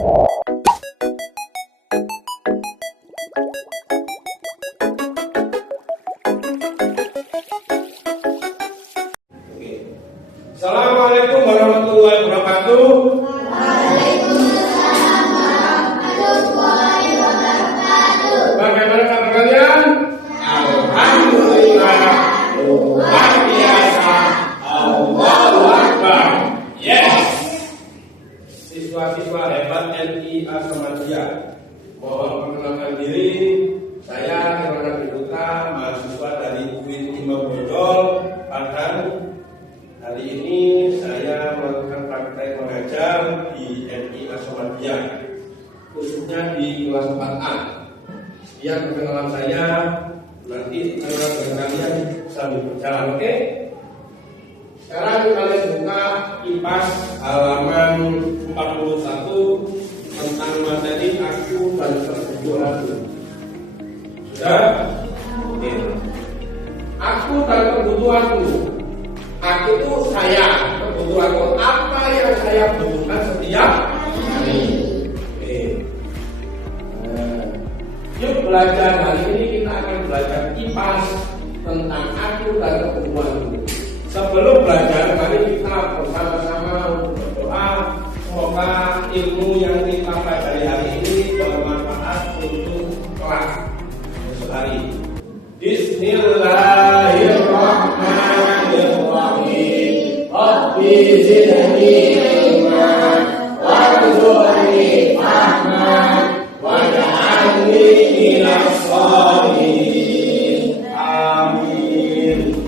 Assalamualaikum warahmatullahi wabarakatuh. Waalaikumsalam warahmatullahi wabarakatuh. Bagaimana kabar kalian? Alhamdulillah, luar biasa. Allahu Akbar. Yes. Siswa-siswa hebat NI Asamadia, mohon perkenalkan diri. Saya Herman Putra, mahasiswa dari UIN Imam Bonjol, Padang. Hari ini saya melakukan praktek mengajar di NI Asamadia, khususnya di kelas 4A. Sekian perkenalan saya. Nanti dengan kalian sambil berjalan, oke? Sekarang kalian buka IPAS halaman 41 tentang materi aku dan kebutuhanku. Sudah? Oke. Aku dan kebutuhanku. Aku itu saya, kebutuhanku apa yang saya butuhkan setiap hari. Oke. Yuk belajar, hari ini kita akan belajar IPAS tentang aku dan kebutuhanku. Sebelum belajar, mari kita bersama-sama untuk berdoa. Semoga ilmu yang kita pelajari hari ini bermanfaat untuk kelas esok hari. Bismillahirrahmanirrahim. Rabbi zidni ilma warzuqni fahman waj'alni minas sholihin. Amin.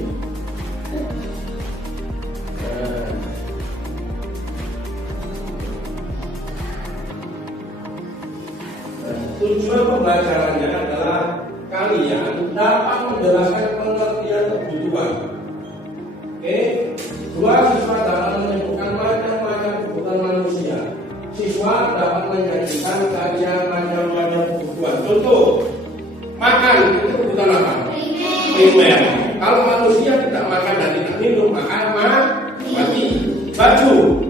Tujuan pembelajarannya adalah kalian dapat menjelaskan pengertian kebutuhan. Oke, dua siswa dapat menyebutkan macam-macam kebutuhan manusia. Siswa dapat menyajikan saja macam-macam kebutuhan. Contoh, makan itu kebutuhan apa? Primer. Kalau manusia tidak makan dan tidak minum, maka mati. Baju.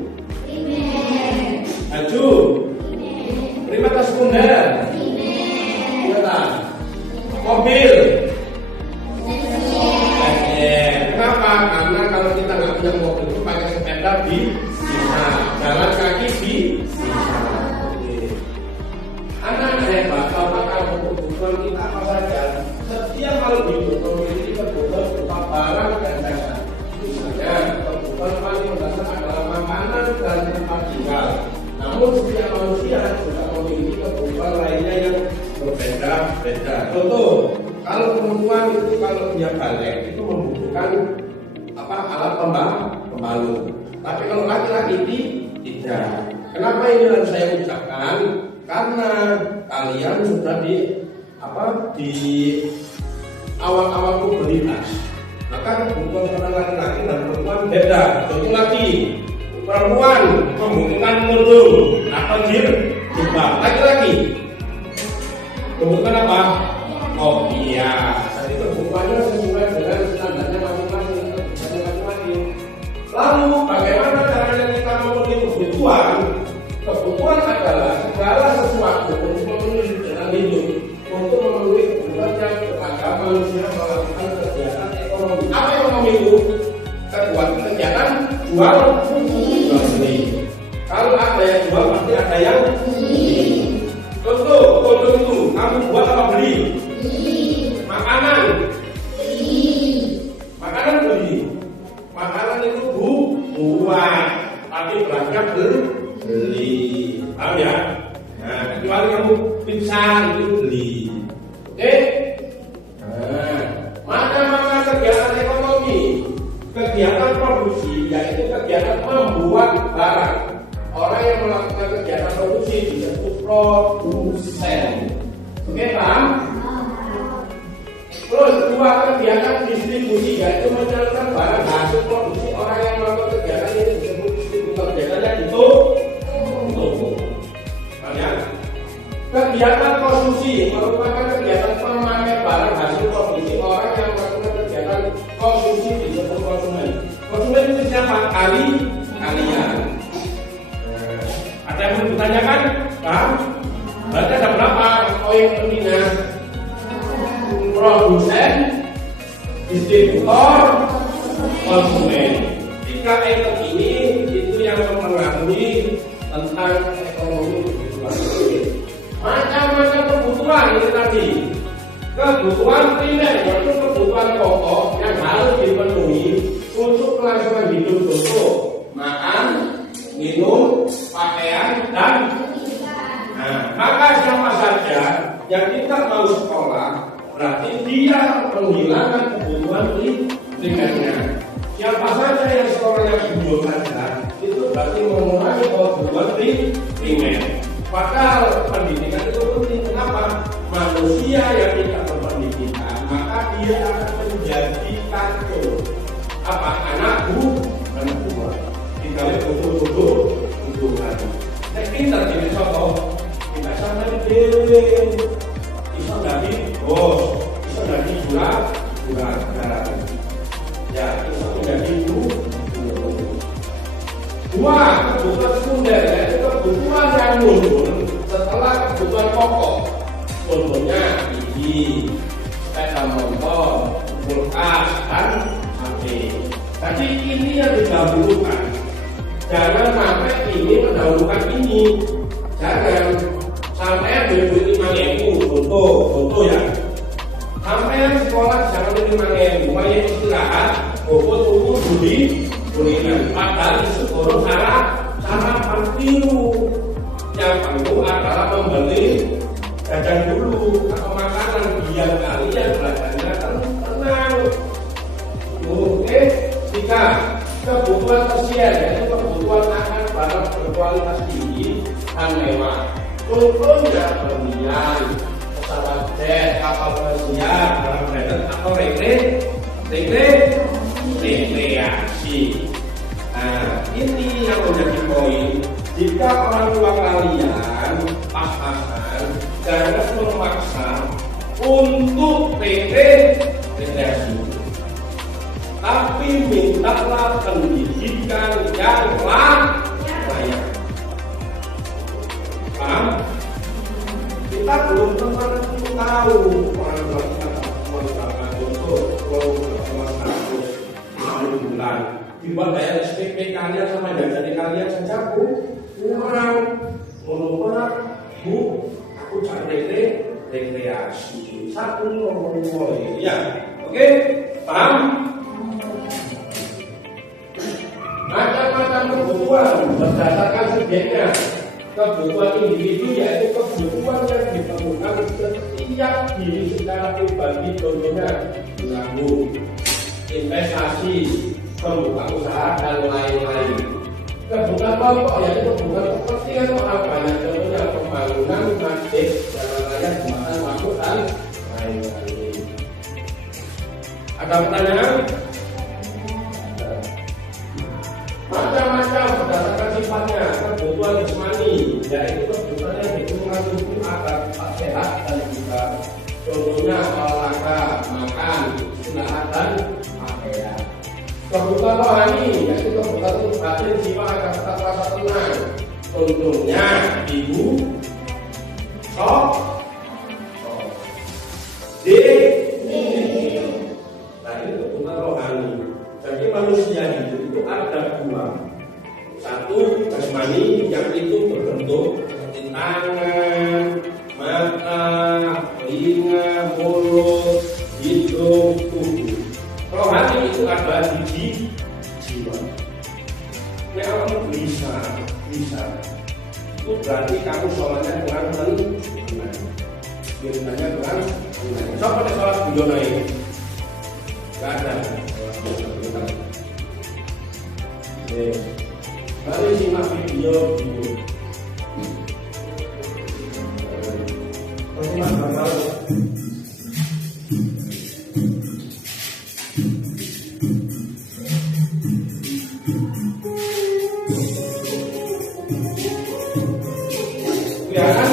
Baju. Primer atau sekunder? Mobil. Kenapa? Karena kalau kita nggak punya mobil itu pakai sepeda bisa, jalan kaki bisa. Anak hebat, apakah kebutuhan kita apa saja? Setiap makhluk hidup memiliki kebutuhan berupa barang dan jasa. Misalnya kebutuhan paling mendasar adalah makanan dan tempat tinggal. Namun setiap manusia juga memiliki kebutuhan lainnya yang berbeda-beda. Contoh, kalau perempuan itu kalau dia balik itu membutuhkan alat pembalut. Tapi kalau laki-laki tidak. Kenapa ini harus saya ucapkan? Karena kalian sudah di awal-awal pubertas. Maka kebutuhan antara laki-laki dan perempuan beda. Contoh lagi, perempuan membutuhkan kerudung atau jilbab. Laki-laki kebutuhan apa? Oh iya, jadi kebutuhannya sesuai dengan standarnya masing-masing. Lalu bagaimana caranya kita memenuhi kebutuhan? Kebutuhan adalah segala sesuatu untuk memenuhi dengan hidup, untuk memenuhi kebutuhan yang kepada manusia melakukan kegiatan ekonomi. Apa ekonomi itu? Kegiatan jual beli. Kalau ada yang jual pasti ada yang beli. Contoh itu kamu buat apa beli? Makanan. Makanan beli. Makanan itu buat, tapi belanja beli. Paham ya? Nah, kecuali kamu pizza itu beli. Oke? Nah, maka kegiatan ekonomi, kegiatan produksi, yaitu kegiatan membuat barang. Orang yang melakukan kegiatan produksi disebut produsen. Oke, paham? Terus kedua, kegiatan distribusi, yaitu menyalurkan barang hasil produksi. Orang yang melakukan kegiatan ini disebut distributor. Biasanya itu toko. Kegiatan konsumsi merupakan kegiatan pemakai barang hasil produksi. Orang yang melakukan kegiatan konsumsi disebut konsumen. Konsumen itu siapa? Kalian. Ada yang ditanyakan? Paham? Berarti ada berapa poin pentingnya? Produsen, distributor, konsumen. 3 item ini itu yang mempengaruhi tentang ekonomi kebutuhan. Macam-macam kebutuhan ini tadi. Kebutuhan primer yaitu kebutuhan pokok yang harus dipenuhi untuk kelangsungan hidup, contoh makan, minum, pakaian, dan maka siapa saja yang tidak mau sekolah berarti dia menghilangkan kebutuhan primernya. Siapa saja yang sekolahnya jujur saja itu berarti mengurangi kebutuhan primer. Padahal pendidikan itu penting. Kenapa? Manusia yang tidak berpendidikan maka dia akan menjadi kacau. Apa? Anak buah. Kita betul-betul kebutuhan. Saya pintar jadi contoh. Kita sama di dewe. Bisa dari bos. Bisa dari juragan. Ya, bisa menjadi dua kebutuhan sekunder, yaitu kebutuhan yang muncul setelah kebutuhan pokok. Contohnya TV, sepeda motor, kulkas, dan HP. Jadi ini yang didahulukan. Jangan sampai ini mendahulukan ini. Jangan sampai beli 5.000. Contoh ya. Sampai sekolah jangan beli 5.000. Supaya istirahat, tunggu bulinan. Padahal itu orang cara tiru. Yang perlu adalah membeli jajan dulu atau makanan biar kalian belajarnya tenang. Oke, 3 kebutuhan tersier yaitu kebutuhan akan barang berkualitas tinggi dan mewah. Contohnya berlian, pesawat jet, kapal pesiar, barang branded atau rekreasi. Nah, ini yang menjadi poin. Jika orang tua kalian pas-pasan, jangan memaksa untuk rekreasi, tapi mintalah pendidikan yang layak. Paham? Kita belum tentu tahu orang tua kita untuk bulan. Dibuat bayar SPP kalian sama jajan kalian saja kurang. Menurut Bu, aku cari rekreasi. Satu nomor ya. Oke, paham? Macam-macam kebutuhan berdasarkan subjeknya. Kebutuhan individu yaitu kebutuhan yang ditemukan setiap diri secara pribadi, contohnya menabung, investasi, membuka usaha dan lain-lain. Kebutuhan pokok yaitu kebutuhan kepentingan orang banyak, contohnya pembangunan masjid, jalan raya, jembatan, waktu dan lain-lain. Ada pertanyaan? Macam-macam berdasarkan sifatnya. Kebutuhan jasmani yaitu kebutuhan yang ditemukan tubuh agar tetap sehat dan juga contohnya olahraga, makan, istirahat dan pakaian. Kebutuhan rohani yaitu kebutuhan batin jiwa agar tetap rasa tenang. Contohnya ibu, nah ini kebutuhan rohani. Jadi manusia itu ada 2. Satu jasmani yang itu berbentuk seperti tangan, mata, telinga, mulut, hidung, tubuh. Rohani itu ada di jiwa. Yang bisa. Itu berarti kamu sholatnya kurang benar. Biasanya kurang benar. Coba deh sholat video naik. Gak ada. Mari simak video dulu. Ya kan?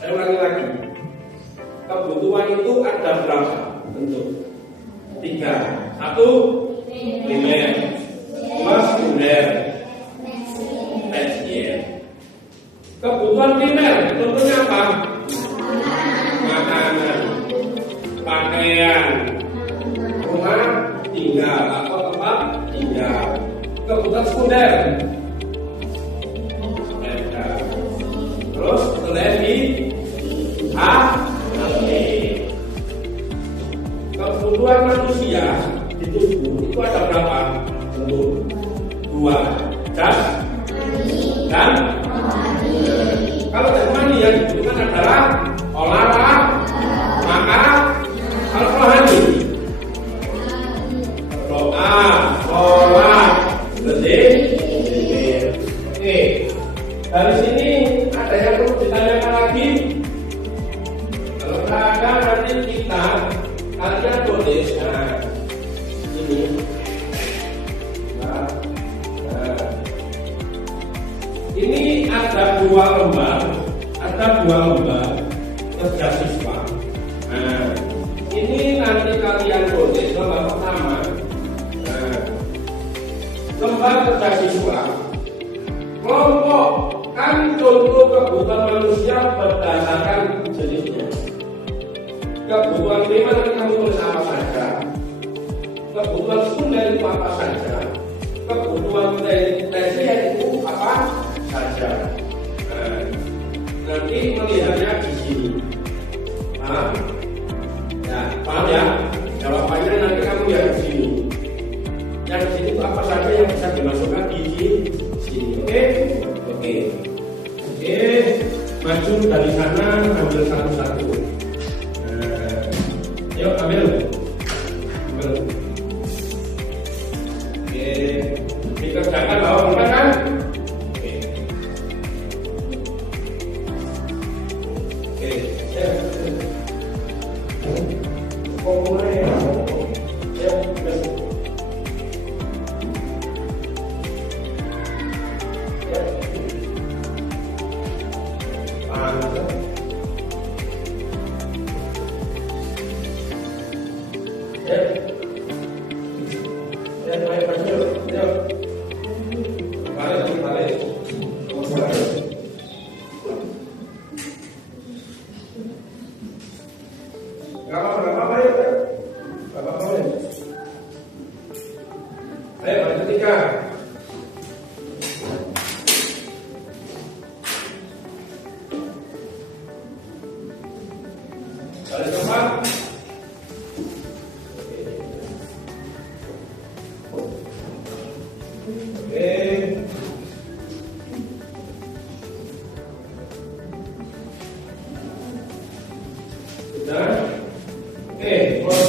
Saya ulangi lagi. Kebutuhan itu ada berapa bentuk? 3. 1 primer, 2 sekunder, tersier. Kebutuhan primer contohnya apa? Makanan, pakaian, rumah tinggal atau tempat tinggal. Kebutuhan sekunder, terus lebih kebutuhan manusia di tubuh itu ada berapa bentuk? 2, gas dan kalau jasmani yang dibutuhkan adalah olahraga, makan, kalau rohani doa, sholat, zikir. Oke, dari sini ada yang perlu ditanyakan lagi. Kalau ada nanti kalian boleh ini. Ini ada 2 lembar, kerja siswa. Nah, ini nanti kalian boleh lembar pertama. Nah, lembar kerja siswa. Kelompokkan contoh kebutuhan manusia berdasarkan jenisnya. Kebutuhan primer kamu tulis apa saja. Kebutuhan sekunder itu apa saja. Kebutuhan tersier itu apa saja. Nah, nanti melihatnya di sini. Paham? Ya, paham ya? Jawabannya nanti kamu lihat di sini. Yang di sini itu apa saja yang bisa dimasukkan di sini. Oke? Oke. Maju dari sana, ambil satu-satu. Yuk ambil. Oke, dikerjakan bawa bukan kan? Oke. Mulai ya.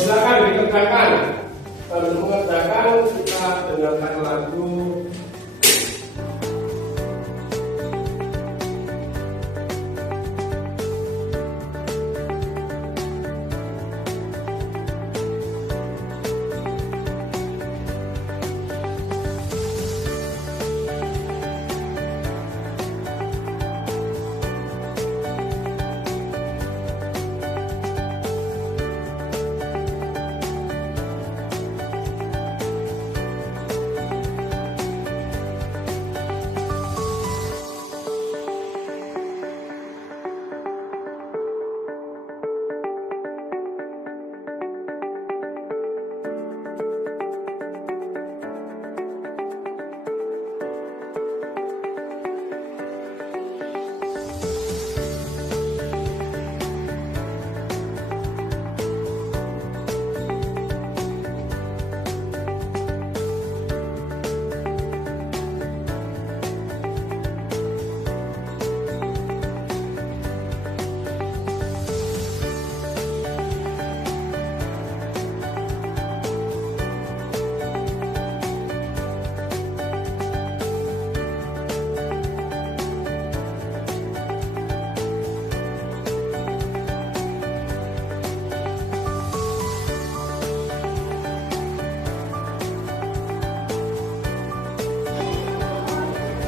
Silakan dikerjakan. Sambil mengerjakan kita dengarkan lagu.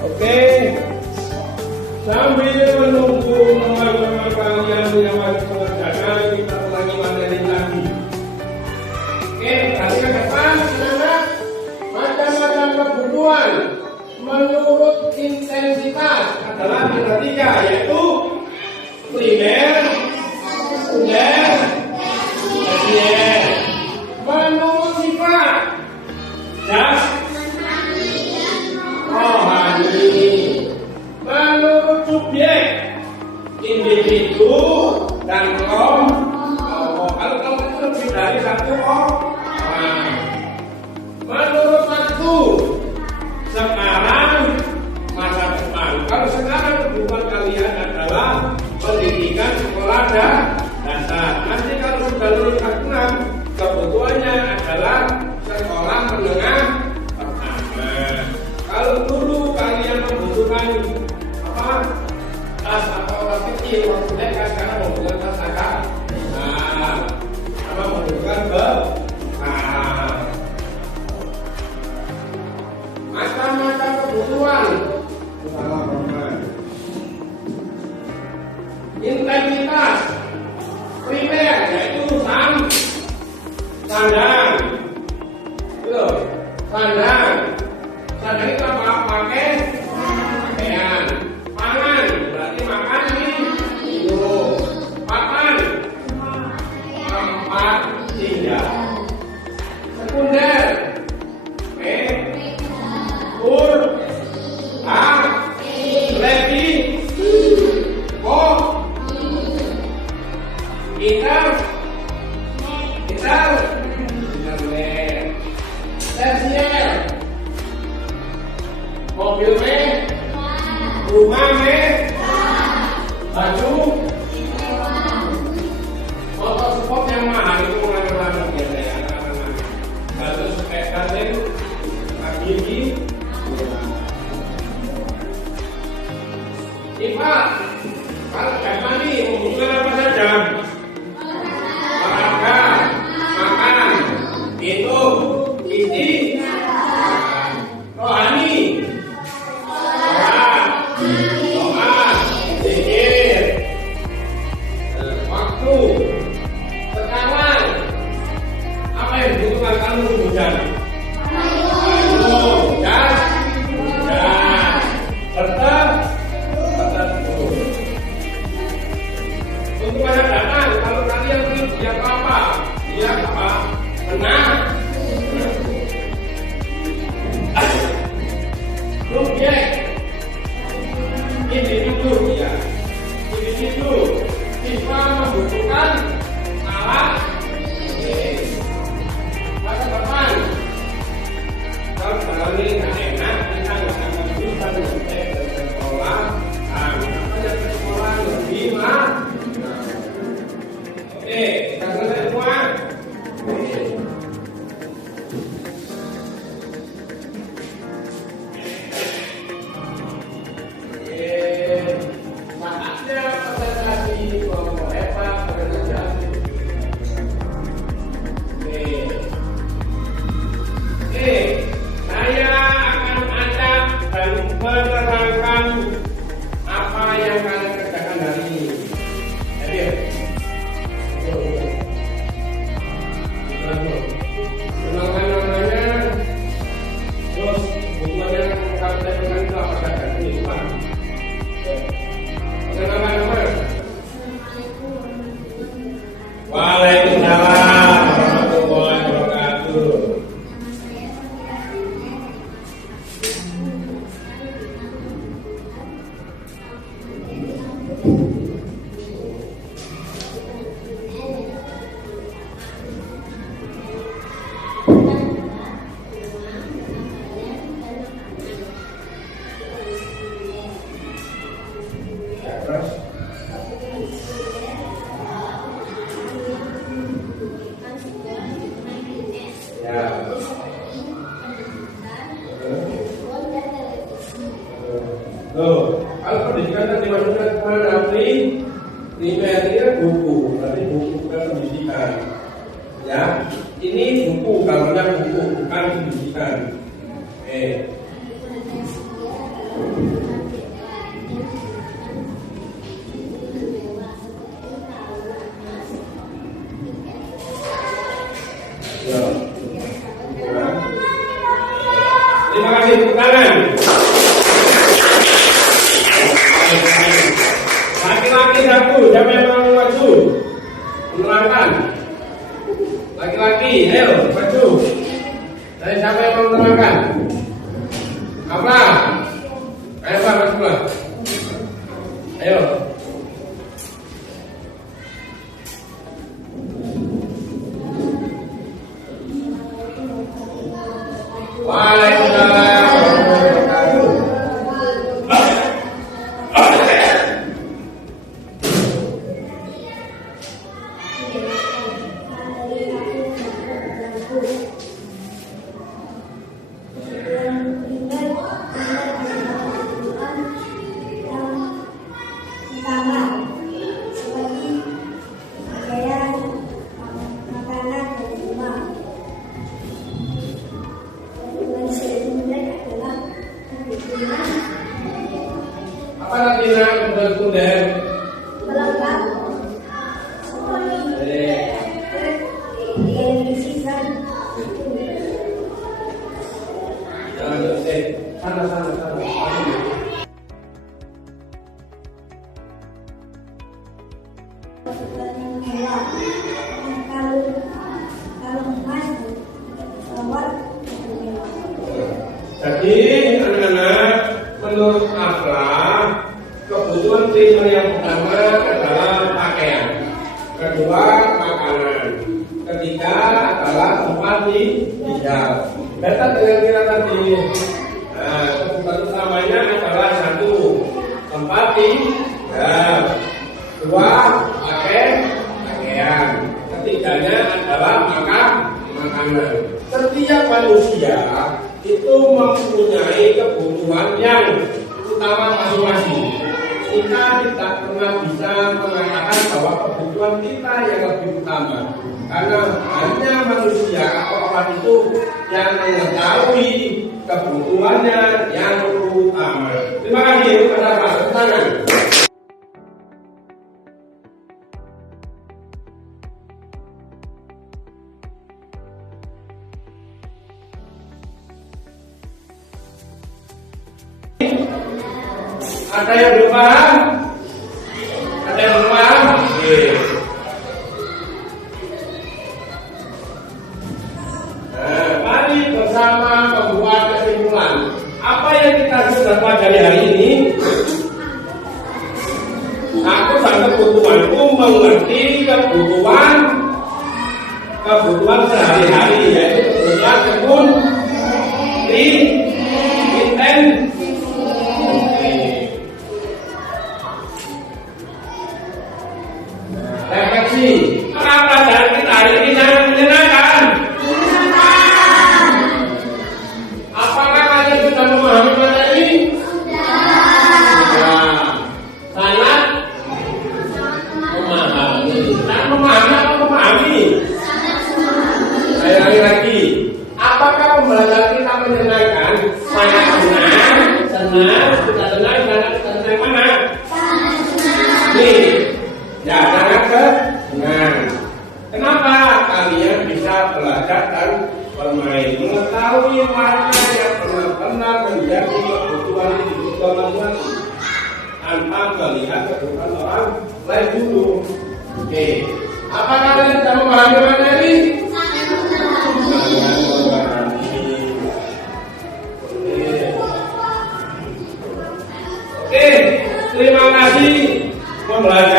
Oke, sambil menunggu yaitu primer, sekunder, tersier. Menurut sifat jas rohani. Menurut subjek individu dan kelompok. Kalau kelompok itu lebih dari satu orang. Menurut waktu sekarang, masa depan. Kalau sekarang hubungan kalian adalah pendidikan sekolah dasar. Nanti kalau sudah lulus kelas 6, kebutuhannya adalah sekolah menengah pertama. Kalau dulu kalian membutuhkan tas atau orang kecil, waktu TK, sekarang membutuhkan tas akal. Apa membutuhkan macam-macam kebutuhan. Intensitas primer yaitu sandang. Sandang itu apa? Pakai pakaian. Pangan berarti makan minum. Papan tempat tinggal. Sekunder tersier, mobil rumah baju, motor sport yang mahal itu mulai biasanya baju sepeda gigi. Sifat kalau mandi membutuhkan apa saja? Olahraga, makan, minum, isi, rohani, doa, zikir, waktu. Sekarang apa yang dibutuhkan kamu hujan? Untuk pada datang, kalau kalian belum siap apa? Siap apa? Benar. Subjek individu ya. Individu siswa membutuhkan alat. Masa depan kalau sekarang ini nggak enak, kita nggak akan bisa sampai ke sekolah. Makanya ke sekolah lebih mah. Kita selesai semua. Saatnya presentasi kelompok hebat organisasi. Saya akan ajak dan menerangkan apa yang kalian kerjakan hari ini. Kenalkan namanya, terus hubungannya kalian dengan itu apa saja ini Pak. Kenalkan nama. Waalaikumsalam warahmatullahi wabarakatuh. Kalau pendidikan tadi maksudnya kemana? Primernya buku, berarti buku bukan pendidikan. Ya, ini buku, kalaunya buku bukan pendidikan. Terima kasih, tepuk tangan. Laki-laki satu, siapa yang mau maju? Menerangkan. Laki-laki, ayo maju. Dari siapa yang mau menerangkan? Apa? Ayo Pak, maju Pak. Ayo. Waalaikumsalam. Apa artinya kunder-kunder? Melengkap. Jangan terus, sana. Jadi anak-anak, menurut Afra, kebutuhan primer yang pertama adalah pakaian, kedua makanan, ketiga adalah tempat tinggal. Data kira-kira tadi, kebutuhan utamanya adalah satu tempat tinggal, dua pakaian, ketiganya adalah makanan. Setiap manusia itu mempunyai kebutuhan yang utama masing-masing. Kita tidak pernah bisa mengatakan bahwa kebutuhan kita yang lebih utama, karena hanya manusia atau orang itu yang mengetahui kebutuhannya yang utama. Terima kasih kepada Pak. Tangan. Ada yang belum paham? Ada yang belum paham? Oke. Nah, mari bersama membuat kesimpulan. Apa yang kita sudah pelajari hari ini? Aku dan kebutuhanku mengerti kebutuhan sehari-hari, yaitu kebutuhan kebun, refleksi. Apa pelajaran kita hari ini sangat menyenangkan? Apakah kalian sudah memahami materi? Sudah. Sangat memahami. Sangat memahami atau memahami? Saya lagi. Apakah pembelajaran kita menyenangkan? Sangat senang. Sudah senang. Senang mana? Nih. Ya, sangat senang. Kenapa kalian bisa belajar dan bermain, mengetahui mana yang benar-benar menjadi kebutuhan individual masing-masing tanpa melihat kebutuhan orang lain dulu. Oke, apa kalian sudah memahami materi? Oke, terima kasih membelajar.